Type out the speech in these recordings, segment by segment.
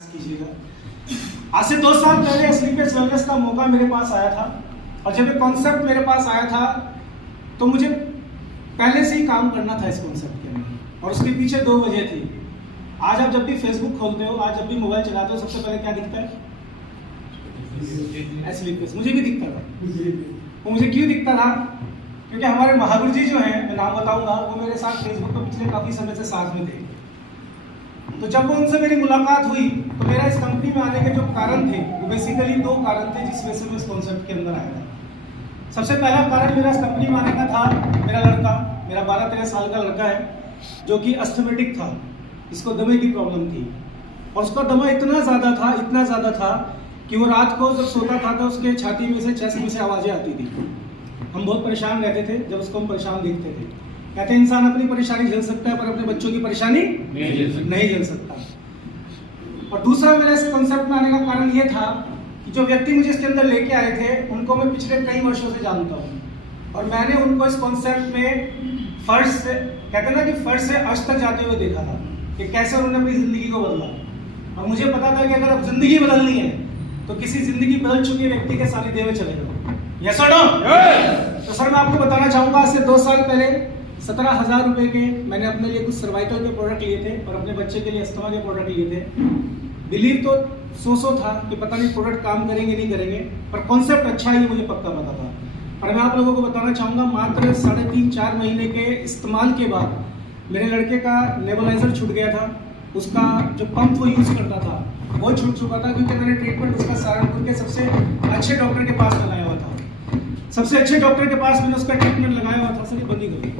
कीजिएगा। आज से 2 साल पहले स्लीपेस वेलनेस का मौका मेरे पास आया था और जब ये कॉन्सेप्ट मेरे पास आया था तो मुझे पहले से ही काम करना था इस कॉन्सेप्ट के अंदर और उसके पीछे 2 वजह थी। आज आप जब भी फेसबुक खोलते हो, आज जब भी मोबाइल चलाते हो, सबसे पहले क्या दिखता है? स्लीपेस। मुझे भी दिखता था। वो मुझे क्यों दिखता था? क्योंकि हमारे महावीर जी जो हैं, मैं नाम बताऊंगा, वो मेरे साथ फेसबुक पर पिछले काफ़ी समय से साथ में थे। तो जब वो उनसे मेरी मुलाकात हुई तो मेरा इस कंपनी में आने के जो कारण थे वो बेसिकली 2 कारण थे जिस वजह से मैं इस कॉन्सेप्ट के अंदर आया था। सबसे पहला कारण मेरा इस कंपनी में आने का था, मेरा लड़का, मेरा 12-13 साल का लड़का है जो कि अस्थमेटिक था, इसको दमे की प्रॉब्लम थी और उसका दमा इतना ज़्यादा था कि वो रात को जब सोता था तो उसके छाती में से, चेस्ट में से आवाज़ें आती थी। हम बहुत परेशान रहते थे जब उसको हम परेशान देखते थे। कहते हैं इंसान अपनी परेशानी झेल सकता है पर अपने बच्चों की परेशानी नहीं झेल सकता। और दूसरा मेरा इस कॉन्सेप्ट में आने का कारण ये था कि जो व्यक्ति मुझे इसके अंदर लेके आए थे उनको मैं पिछले कई वर्षों से जानता हूँ और मैंने उनको इस कॉन्सेप्ट में फर्श से, कहते हैं ना कि फर्श से अर्श तक जाते हुए देखा था कि कैसे उन्होंने अपनी जिंदगी को बदला। और मुझे पता था कि अगर अब जिंदगी बदलनी है तो किसी जिंदगी बदल चुके व्यक्ति के सानिध्य में चले जाओ। यस और नो? तो सर मैं आपको बताना चाहूंगा, आज से 2 साल पहले 17,000 रुपए के मैंने अपने लिए कुछ सर्वाइकल के प्रोडक्ट लिए थे और अपने बच्चे के लिए अस्थमा के प्रोडक्ट लिए थे। बिलीव तो सौ था कि पता नहीं प्रोडक्ट काम करेंगे नहीं करेंगे, पर कॉन्सेप्ट अच्छा है ये मुझे पक्का पता था। और मैं आप लोगों को बताना चाहूँगा, मात्र 3.5-4 महीने के इस्तेमाल के बाद मेरे लड़के का नेबुलाइजर छूट गया था, उसका जो पंप वो यूज़ करता था वो छूट चुका था क्योंकि मैंने ट्रीटमेंट उसका सहारनपुर के सबसे अच्छे डॉक्टर के पास लगाया हुआ था। सबसे अच्छे डॉक्टर के पास मैंने उसका ट्रीटमेंट लगाया हुआ था, सर बंदी करी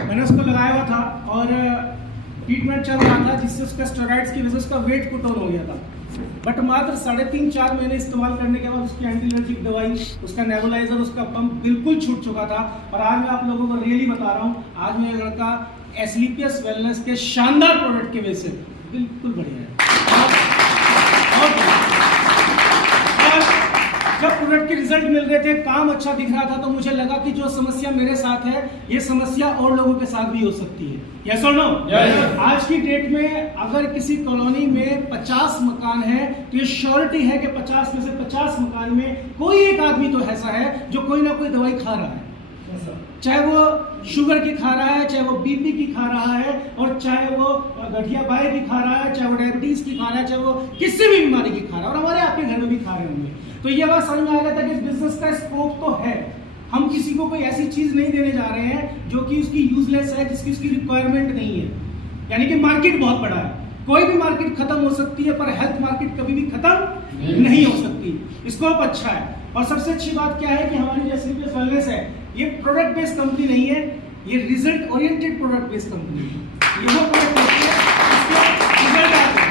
मैंने उसको लगाया हुआ था और ट्रीटमेंट चल रहा था जिससे उसका स्टेरॉइड्स की वजह से उसका वेट पुट ऑन हो गया था। बट मात्र 3.5-4 महीने इस्तेमाल करने के बाद उसकी एंटी एलर्जिक दवाई, उसका नेबुलाइजर, उसका पंप बिल्कुल छूट चुका था। और आज मैं आप लोगों को रियली बता रहा हूँ, आज मेरा लड़का स्लीपियस वेलनेस के शानदार प्रोडक्ट की वजह से बिल्कुल बढ़िया है। जब प्रोडक्ट के रिजल्ट मिल रहे थे, काम अच्छा दिख रहा था, तो मुझे लगा कि जो समस्या मेरे साथ है ये समस्या और लोगों के साथ भी हो सकती है। यस और नो? आज की डेट में अगर किसी कॉलोनी में 50 मकान है तो ये श्योरिटी है कि 50 में से 50 मकान में कोई एक आदमी तो ऐसा है जो कोई ना कोई दवाई खा रहा है, चाहे वो शुगर की खा रहा है, चाहे वो बीपी की खा रहा है, और चाहे वो गठिया बाई की खा रहा है, चाहे वो डायबिटीज की खा रहा है, चाहे वो किसी भी बीमारी की खा रहा है, और हमारे आपके घर में भी खा रहे होंगे। तो ये बात समझ में आ गया था कि इस बिजनेस का स्कोप तो है, हम किसी को कोई ऐसी चीज नहीं देने जा रहे हैं जो कि उसकी यूजलेस है, जिसकी उसकी रिक्वायरमेंट नहीं है। यानी कि मार्केट बहुत बड़ा है, कोई भी मार्केट खत्म हो सकती है पर हेल्थ मार्केट कभी भी खत्म नहीं हो सकती। स्कोप अच्छा है। और सबसे अच्छी बात क्या है कि हमारी जो स्लीपियस वेलनेस है ये प्रोडक्ट बेस्ड कंपनी नहीं है, ये result oriented product based company है। ये वो प्रोडक्ट होती है जिसके रिजल्ट आते हैं।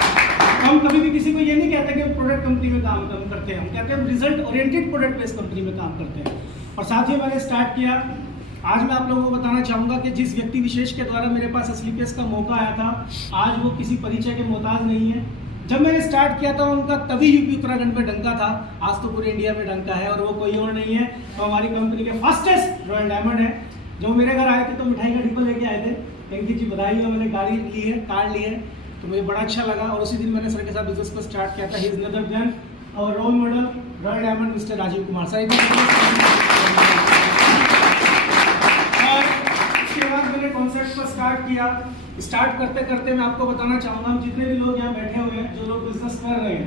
हम कभी भी किसी को ये नहीं कहते कि हम प्रोडक्ट कंपनी में काम करते हैं, हम कहते हैं हम result oriented product based company में काम करते हैं। और साथ ही मैंने स्टार्ट किया, आज मैं आप लोगों को बताना चाहूँगा कि जिस व्यक्ति विशेष के द्वारा मेरे पास स्लीपियस का मौका आया था, आज वो किसी परिचय के मोहताज नहीं है। जब मैंने स्टार्ट किया था उनका तभी यूपी उत्तराखंड में डंका था, आज तो पूरे इंडिया में डंका है, और वो कोई और नहीं है तो हमारी कंपनी के फास्टेस्ट रॉयल डायमंड है। जो मेरे घर आए थे तो मिठाई का डिब्बा लेके आए थे, थैंक यू जी, बधाई हो, मैंने गाड़ी ली है, कार ली है, तो मुझे बड़ा अच्छा लगा। और उसी दिन मैंने सर के साथ बिजनेस को स्टार्ट किया था। He is none other than our role model royal diamond Mr Rajiv Kumar sir. उसके बाद मैंने कॉन्सेप्ट को स्टार्ट किया। स्टार्ट करते करते मैं आपको बताना चाहूँगा, हम जितने भी लोग यहाँ बैठे हुए हैं, जो लोग बिजनेस कर रहे हैं,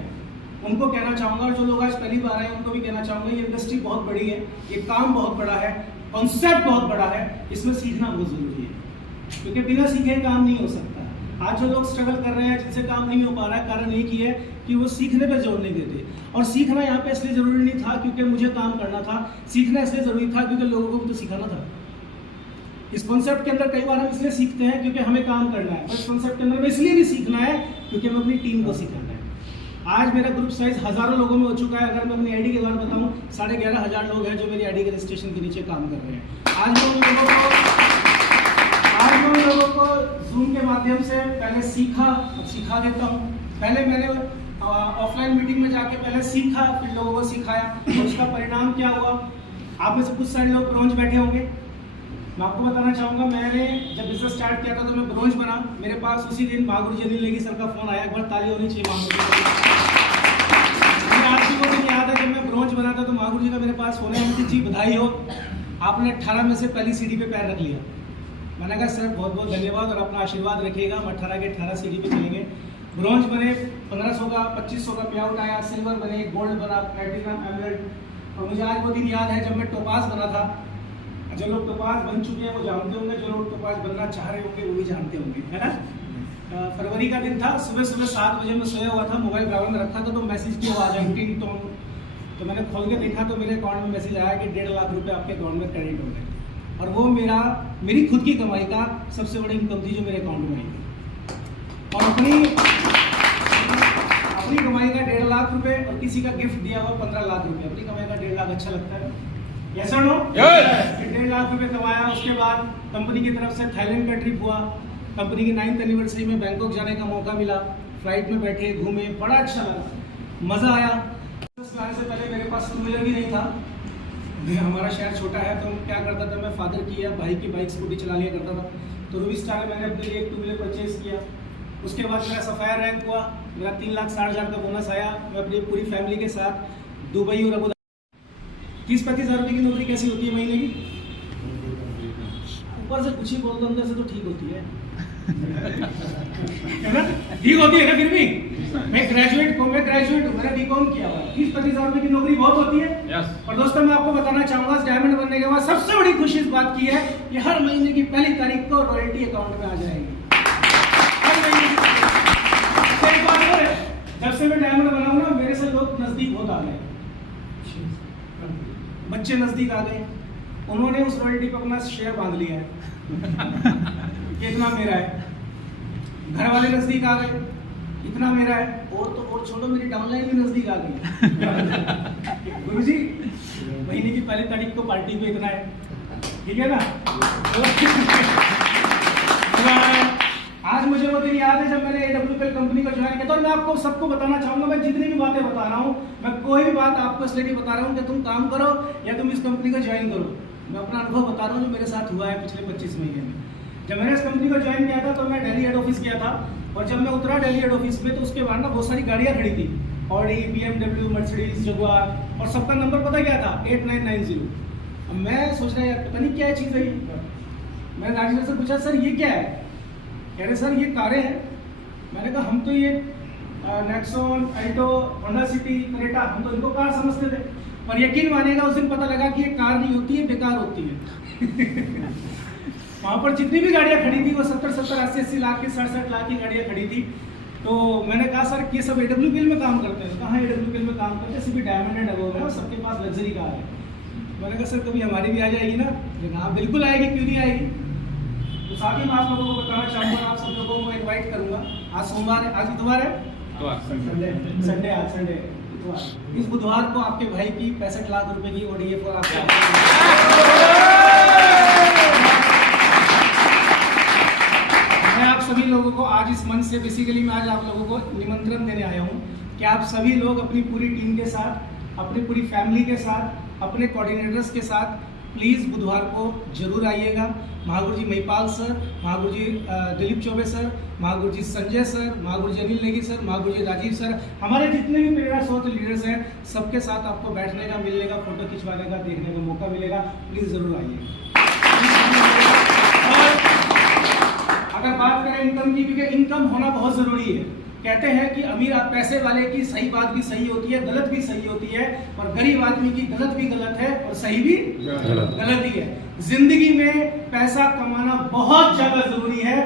उनको कहना चाहूँगा, और जो लोग आज पहली बार आए हैं उनको भी कहना चाहूँगा, ये इंडस्ट्री बहुत बड़ी है, ये काम बहुत बड़ा है, कॉन्सेप्ट बहुत बड़ा है, इसमें सीखना बहुत जरूरी है क्योंकि बिना सीखे काम नहीं हो सकता। आज जो लोग स्ट्रगल कर रहे हैं, जिनसे काम नहीं हो पा रहा है, कारण एक ही है कि वो सीखने पर जोर नहीं देते। और सीखना यहाँ पे इसलिए जरूरी नहीं था क्योंकि मुझे काम करना था, सीखना इसलिए जरूरी था क्योंकि लोगों को भी तो सिखाना था। इस कॉन्सेप्ट के अंदर कई बार हम इसलिए सीखते हैं क्योंकि हमें काम करना है, और इस कॉन्सेप्ट के अंदर हमें इसलिए भी सीखना है क्योंकि हमें अपनी टीम को सिखाना है। आज मेरा ग्रुप साइज हजारों लोगों में हो चुका है। अगर मैं अपनी आईडी के बारे में बताऊं, 11,500 लोग हैं जो मेरी आईडी के रजिस्ट्रेशन के नीचे काम कर रहे हैं। आज मैं उन लोगों को जूम के माध्यम से पहले सीखा, अब सिखा देता हूँ। पहले मैंने ऑफलाइन मीटिंग में जाके पहले सीखा, फिर लोगों को सिखाया, और उसका परिणाम क्या हुआ? आप में से कुछ सारे लोग ब्रोंज बैठे होंगे। मैं आपको बताना चाहूँगा, मैंने जब बिजनेस स्टार्ट किया था तो मैं ब्रोंज बना। मेरे पास उसी दिन महागुरु जी अनिल नेगी सर का फोन आया, एक बार ताली होनी चाहिए महागुरु। पास फोन है, मुझे जी बधाई हो, आपने 18 में से पहली सीढ़ी पे पैर रख लिया। मैंने कहा सर बहुत बहुत धन्यवाद और अपना आशीर्वाद रखिएगा, हम 18 के 18 सीढ़ी पे चलेंगे। ब्रॉन्ज बने, 1500 का 2500 का पे आउट आया, सिल्वर बने, गोल्ड बना, प्लैटिनम, एमरल्ड। और मुझे आज वो दिन याद है जब मैं टोपाज बना था। जो लोग टोपाज बन चुके हैं वो जानते होंगे, जो लोग टोपाज बनना चाह रहे होंगे वो भी जानते होंगे, है ना। फरवरी का दिन था, सुबह 7 बजे मैं सोया हुआ था, मोबाइल बराबर में रखा था तो मैसेज की आवाज़ आई, टिंग टोंग। तो मैंने खोल के देखा तो मेरे अकाउंट में मैसेज आया कि 1.5 लाख रुपए आपके अकाउंट में क्रेडिट हो गए। और वो मेरी खुद की कमाई का सबसे बड़ी इनकम थी जो मेरे अकाउंट में आई। और अपनी कमाई का 1.5 लाख रुपए और किसी का गिफ्ट दिया हुआ 15 लाख रुपए। अपनी कमाई का 1.5 लाख अच्छा लगता है? यस और नो? 1.5 लाख रुपए कमाया। उसके बाद कंपनी की तरफ से थाईलैंड का ट्रिप हुआ। कंपनी की 9th एनिवर्सरी में बैंकॉक जाने का मौका मिला। फ्लाइट में बैठे, घूमे, बड़ा अच्छा लगा, मज़ा आया। आने से पहले मेरे पास 2 व्हीलर भी नहीं था। हमारा शहर छोटा है तो क्या करता था, मैं फादर की या भाई की बाइक स्कूटी चला लिया करता था। तो रूबी स्टार में मैंने अपने लिए एक 2 व्हीलर परचेज किया। उसके बाद मेरा सफ़ायर रैंक हुआ, मेरा 3,60,000 का बोनस आया। मैं अपनी पूरी फैमिली के साथ दुबई और अबू धाबी। 30-35 हज़ार रुपये की नौकरी कैसी होती है महीने की? ऊपर से कुछ ही बोल दो, अंदर से तो ठीक होती है है ना? ठीक होती है ना? फिर भी मैं ग्रेजुएट हूँ, मैंने बीकॉम किया हुआ। 30-35 हज़ार रुपये की नौकरी बहुत होती है। और दोस्तों मैं आपको बताना चाहूँगा, डायमंड बनने के बाद सबसे बड़ी खुशी इस बात की है कि हर महीने की पहली तारीख को रॉयल्टी अकाउंट में आ जाएगी। हर महीने की एक बात है, जब से मैं डायमंड बना हूँ ना, मेरे से लोग नजदीक बहुत आ गए, बच्चे नजदीक आ गए। उन्होंने उस रॉयल्टी पर अपना शेयर बांध लिया है इतना मेरा है। घर वाले नजदीक आ गए, इतना मेरा है। और छोड़ो, मेरी डाउनलाइन भी नजदीक आ गई। गुरुजी महीने की पहली तारीख को पार्टी पे इतना है, ठीक है ना? आज मुझे वो दिन याद है जब मैंने AWPL कंपनी को ज्वाइन किया। तो मैं आपको सबको बताना चाहूंगा, मैं जितनी भी बातें बता रहा हूँ, मैं कोई भी बात आपको इसलिए नहीं बता रहा हूँ कि तुम काम करो या तुम इस कंपनी को ज्वाइन करो। मैं अपना अनुभव बता रहा हूँ जो मेरे साथ हुआ है पिछले 25 महीने में। जब मैंने इस कंपनी को ज्वाइन किया था तो मैं दिल्ली हेड ऑफिस गया था। और जब मैं उतरा दिल्ली हेड ऑफिस में तो उसके बाद ना बहुत सारी गाड़ियाँ खड़ी थी, ऑडी, BMW, मर्सिडीज, जगुआर। और सबका नंबर पता क्या था? 8990। अब मैं सोच रहा यार पता नहीं क्या चीज़ है ये। मैंने राजेंद्र से पूछा सर ये क्या है? कह रहे सर ये कारें हैं। मैंने कहा हम तो ये Nexon, Alto, Honda city, Creta, हम तो इनको कार समझते थे। पर यकीन मानेगा उस दिन पता लगा कि ये कार नहीं होती है, बेकार होती है। वहाँ पर जितनी भी गाड़ियाँ खड़ी थी वो 70-70, 80-80 लाख की, 67 लाख की गाड़ियाँ खड़ी थी। तो मैंने कहा सर ये सब AWPL में काम करते हैं? कहाँ AWPL में काम करते हैं? सिर्फ डायमंड एंड अबव है और सबके पास लग्जरी कार है। मैंने कहा सर कभी हमारी भी आ जाएगी ना? लेकिन हाँ बिल्कुल आएगी, क्यों नहीं आएगी। तो साथ ही मैं आप लोगों को बताना चाहूँगा, आप सब लोगों को इन्वाइट करूँगा। आज सोमवार है, आज इतवार है, संडे, आज संडे, इतवार। इस बुधवार को आपके भाई की 65 लाख रुपए की ODF और मैं आप सभी लोगों को आज इस मंच से बेसिकली मैं आज आप लोगों को निमंत्रण देने आया हूँ कि आप सभी लोग अपनी पूरी टीम के साथ, अपनी पूरी फैमिली के साथ, अपने कोऑर्डिनेटर्स के साथ प्लीज़ बुधवार को जरूर आइएगा। महागुरु जी महिपाल सर, महागुरु जी दिलीप चौबे सर, महागुरु जी संजय सर, महागुरु जी अनिल नेगी सर, महागुरु जी राजीव सर, हमारे जितने भी प्रेरणा स्रोत लीडर्स हैं, सबके साथ आपको बैठने का, मिलने का, फोटो खिंचवाने का, देखने का मौका मिलेगा। प्लीज़ ज़रूर आइए। अगर बात करें इनकम की, क्योंकि इनकम होना बहुत ज़रूरी है। कहते हैं कि अमीर पैसे वाले की सही बात भी सही होती है, गलत भी सही होती है, और गरीब आदमी की गलत भी गलत है और सही भी गलत ही है। जिंदगी में पैसा कमाना बहुत ज्यादा जरूरी है,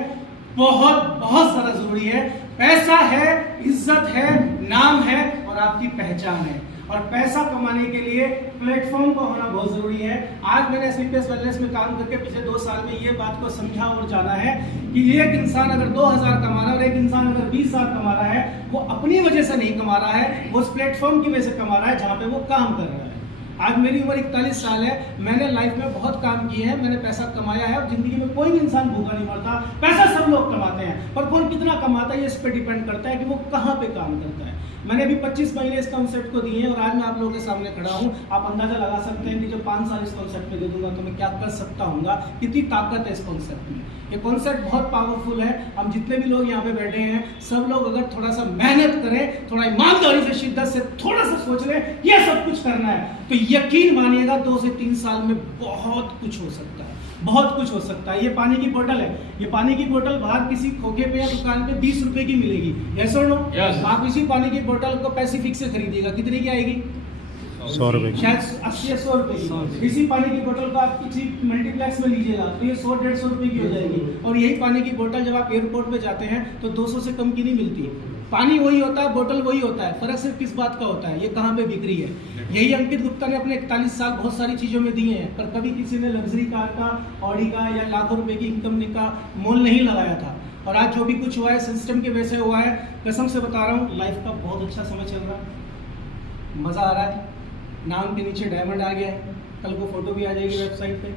बहुत ज्यादा जरूरी है। पैसा है, इज्जत है, नाम है और आपकी पहचान है। और पैसा कमाने के लिए प्लेटफॉर्म का होना बहुत जरूरी है। आज मैंने SVPS वेलनेस में काम करके पिछले 2 साल में ये बात को समझा और जाना है कि एक इंसान अगर 2000 कमा रहा है और एक इंसान अगर 20,000 कमा रहा है, वो अपनी वजह से नहीं कमा रहा है, वो उस प्लेटफॉर्म की वजह से कमा रहा है जहाँ पे वो काम कर रहा है। आज मेरी उम्र 41 साल है, मैंने लाइफ में बहुत काम किए हैं, मैंने पैसा कमाया है और जिंदगी में कोई भी इंसान भूखा नहीं मरता। पैसा सब लोग कमाते हैं, पर कौन कितना कमाता है ये इस पर डिपेंड करता है कि वो कहाँ पे काम करता है। मैंने अभी 25 महीने इस कॉन्सेप्ट को दिए हैं और आज मैं आप लोगों के सामने खड़ा हूँ। आप अंदाजा लगा सकते हैं कि जो 5 साल इस कॉन्सेप्ट में दे दूंगा तो मैं क्या कर सकता हूँ, कितनी ताकत है इस कॉन्सेप्ट में। ये कॉन्सेप्ट बहुत पावरफुल है। हम जितने भी लोग यहाँ पे बैठे हैं सब लोग अगर थोड़ा सा मेहनत करें, थोड़ा ईमानदारी से, शिद्दत से थोड़ा सा सोच लें ये सब कुछ करना है, तो यकीन मानिएगा 2 से 3 साल में बहुत कुछ हो सकता है, बहुत कुछ हो सकता है। ये पानी की बोतल है, ये पानी की बोतल बाहर किसी खोखे पे या दुकान पे 20 रुपए की मिलेगी, यस और नो? आप इसी पानी की बोतल को पैसिफिक से खरीदिएगा, कितने की आएगी? 100 रुपए, शायद 80 या 100 रुपए की। इसी पानी की बोतल को आप किसी मल्टीप्लेक्स में लीजिएगा तो ये 100-150 रुपए की हो जाएगी। और यही पानी की बोतल जब आप एयरपोर्ट पे जाते हैं तो 200 से कम की नहीं मिलती। पानी वही होता है, बोतल वही होता है, फर्क सिर्फ किस बात का होता है, ये कहाँ पे बिक रही है। यही अंकित गुप्ता ने अपने 41 साल बहुत सारी चीजों में दिए हैं, पर कभी किसी ने लग्जरी कार का, ऑडी का या लाखों रुपए की इनकम का मोल नहीं लगाया था। और आज जो भी कुछ हुआ है सिस्टम के वजह से हुआ है। कसम से बता रहा हूँ, लाइफ का बहुत अच्छा समय चल रहा है, मजा आ रहा है। नाम के नीचे डायमंड आ गया है, कल को फोटो भी आ जाएगी वेबसाइट पे,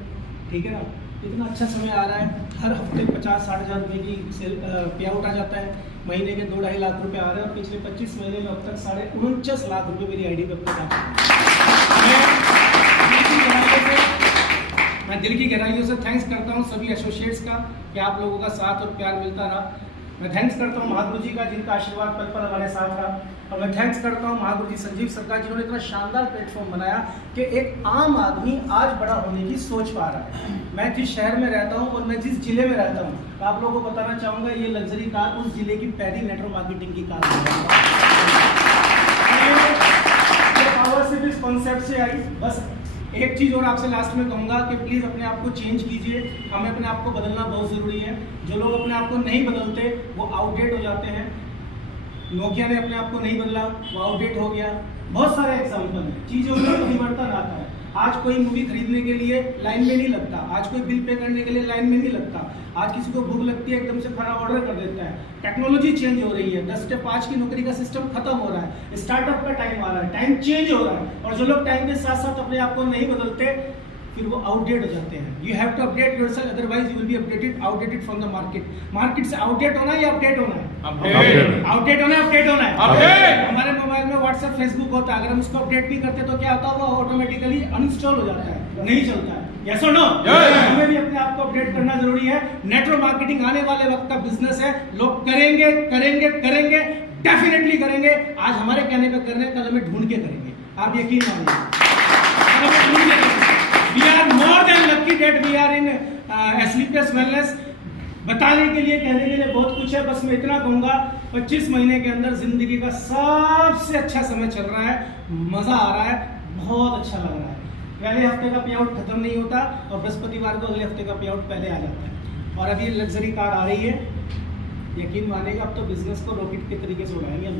ठीक है ना। इतना अच्छा समय आ रहा है, हर हफ्ते 50-60 हज़ार रुपये की सेल पे आउट आ जाता है, महीने के 2-2.5 लाख रुपए आ रहे हैं। और पिछले 25 महीने में अब तक 49.5 लाख रुपए मेरी आईडी पे अब तक आ चुके हैं। मैं दिल की गहराइयों से थैंक्स करता हूँ सभी एसोसिएट्स का कि आप लोगों का साथ और प्यार मिलता रहा। मैं थैंक्स करता हूँ महागुरु जी का, जिनका आशीर्वाद पल पल हमारे साथ रहा। और मैं थैंक्स करता हूँ महागुरु जी संजीव सरकार, जिन्होंने इतना शानदार प्लेटफॉर्म बनाया कि एक आम आदमी आज बड़ा होने की सोच पा रहा है। मैं जिस शहर में रहता हूँ और मैं जिस जिले में रहता हूँ, आप लोगों को बताना चाहूँगा ये लग्जरी कार उस जिले की पहली नेटवर्क मार्केटिंग की कार पावर सिर्फ इस कॉन्सेप्ट से आई। बस एक चीज़ और आपसे लास्ट में कहूँगा कि प्लीज़ अपने आप को चेंज कीजिए। हमें अपने आप को बदलना बहुत ज़रूरी है। जो लोग अपने आप को नहीं बदलते वो आउटडेट हो जाते हैं। नोकिया ने अपने आप को नहीं बदला, वो आउटडेट हो गया। बहुत सारे एग्जाम्पल हैं, चीज़ों में परिवर्तन आता है। आज कोई मूवी खरीदने के लिए लाइन में नहीं लगता, आज कोई बिल पे करने के लिए लाइन में नहीं लगता, आज किसी को भूख लगती है एकदम से खाना ऑर्डर कर देता है। टेक्नोलॉजी चेंज हो रही है, 10 से 5 की नौकरी का सिस्टम खत्म हो रहा है, स्टार्टअप का टाइम आ रहा है, टाइम चेंज हो रहा है। और जो लोग टाइम के साथ साथ अपने आप को नहीं बदलते फिर वो आउटडेट हो जाते हैं। You have to update yourself, otherwise you will be updated outdated from the market. Market से आउटडेट होना है या अपडेट होना है? आउटडेट होना है, अपडेट होना है। हमारे मोबाइल में व्हाट्सएप, फेसबुक होता है, अगर हम उसको अपडेट नहीं करते तो क्या होता है, वो ऑटोमेटिकली अनइंस्टॉल हो जाता है, नहीं चलता है। यस और नो? हमें भी अपने आप को अपडेट करना जरूरी है। नेटवर्क मार्केटिंग आने वाले वक्त का बिजनेस है, लोग करेंगे करेंगे करेंगे, डेफिनेटली करेंगे। आज हमारे कहने पे कर रहे हैं, कल हमें ढूंढ के करेंगे, आप यकीन मानिए। We are more than lucky that we are in Sleepless Wellness। बताने के लिए, कहने के लिए बहुत कुछ है, बस मैं इतना कहूँगा 25 महीने के अंदर जिंदगी का सबसे अच्छा समय चल रहा है, मज़ा आ रहा है, बहुत अच्छा लग रहा है। पहले हफ्ते का पे आउट खत्म नहीं होता और बृहस्पतिवार को अगले हफ्ते का पे आउट पहले आ जाता है। और अभी लग्जरी कार आ रही है, यकीन मानेगा अब तो बिजनेस को रॉकेट के तरीके से उड़ाएंगे हम।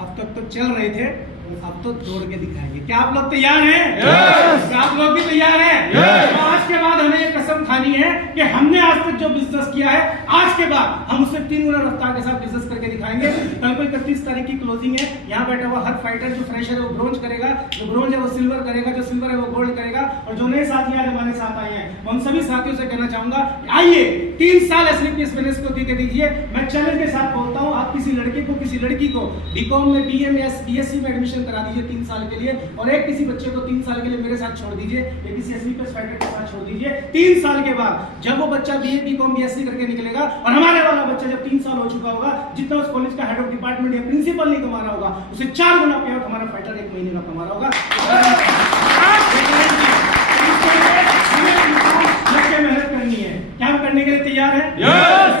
अब तक तो चल रहे थे, अब तो दौड़ के दिखाएंगे। क्या आप लोग तैयार हैं? क्या आप लोग भी तैयार हैं? तो आज के बाद हमें ये कसम खानी है कि हमने आज तक जो बिजनेस किया है, आज के बाद हम उससे 3 गुना रफ्तार के साथ बिजनेस करके दिखाएंगे। कल को 31 तारीख की क्लोजिंग है। यहाँ बैठा हुआ हर फाइटर जो फ्रेशर है वो ब्रोंज करेगा, जो ब्रोंज है वो सिल्वर करेगा, जो सिल्वर है वो गोल्ड करेगा। और जो नए साथी आज हमारे साथ आए हैं, उन सभी साथियों से कहना चाहूंगा, आइए 3 साल स्लीपलेस विलेज को दे दीजिए। मैं चैलेंज के साथ बोलता हूँ, आप किसी लड़के को, किसी लड़की को बीकॉम में, बीए या बीएससी में एडमिशन करा दीजिए 3 साल के लिए, और एक किसी बच्चे को 3 साल के लिए मेरे साथ छोड़ दीजिए, या किसी स्लीपलेस फाइटर के साथ छोड़ दीजिए। 3 साल के बाद जब वो बच्चा बीए, बीकॉम, बीएससी करके निकलेगा और हमारे वाला बच्चा जब 3 साल हो चुका होगा, जितना उस कॉलेज का हेड ऑफ डिपार्टमेंट या प्रिंसिपल नहीं कमा रहा होगा, उसे 4 गुना पे आउट हमारा फाइटर 1 महीने का कमा रहा होगा। मेहनत करनी है। क्या हम करने के लिए तैयार हैं?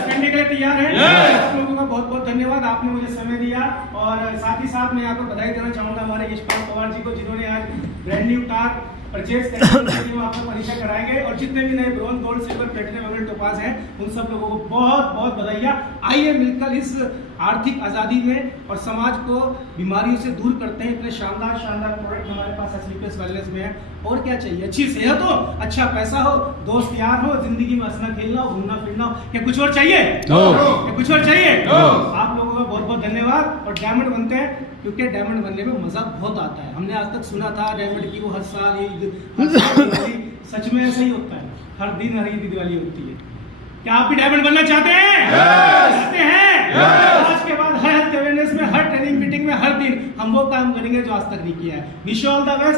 करने के लिए तैयार हैं? आप लोगों का बहुत बहुत धन्यवाद, आपने मुझे समय दिया। और साथ ही साथ मैं यहाँ पर बधाई देना चाहूँगा हमारे यशपाल पवार जी को, जिन्होंने आज ब्रांड न्यू कार परचेज करके वो आपको परिचय कराएंगे। और जितने भी नए bronze, gold, silver, platinum, emerald, topaz हैं, उन सब लोगों को बहुत बहुत बधाइयाँ। आइए मिलकर इस आर्थिक आज़ादी में और समाज को बीमारियों से दूर करते हैं। इतने शानदार शानदार प्रोडक्ट हमारे पास स्लीपलेस वेलनेस में है। और क्या चाहिए? अच्छी सेहत हो, अच्छा पैसा हो, दोस्त यार हो, जिंदगी में हंसना खेलना हो, घूमना फिरना हो, क्या कुछ और चाहिए? क्या कुछ और चाहिए? आप लोगों का बहुत बहुत धन्यवाद। और डायमंड बनते हैं, क्योंकि डायमंड बनने में मजा बहुत आता है। हमने आज तक सुना था डायमंड की वो हर साल सच में ऐसा ही होता है, हर दिन हर ईद दिवाली होती है। क्या आप भी डायमंड बनना चाहते हैं? चाहते हैं? आज के बाद हर हेल्थ अवेयरनेस में, हर ट्रेनिंग मीटिंग में, हर दिन हम वो काम करेंगे जो आज तक नहीं किया है। Wish you all the best.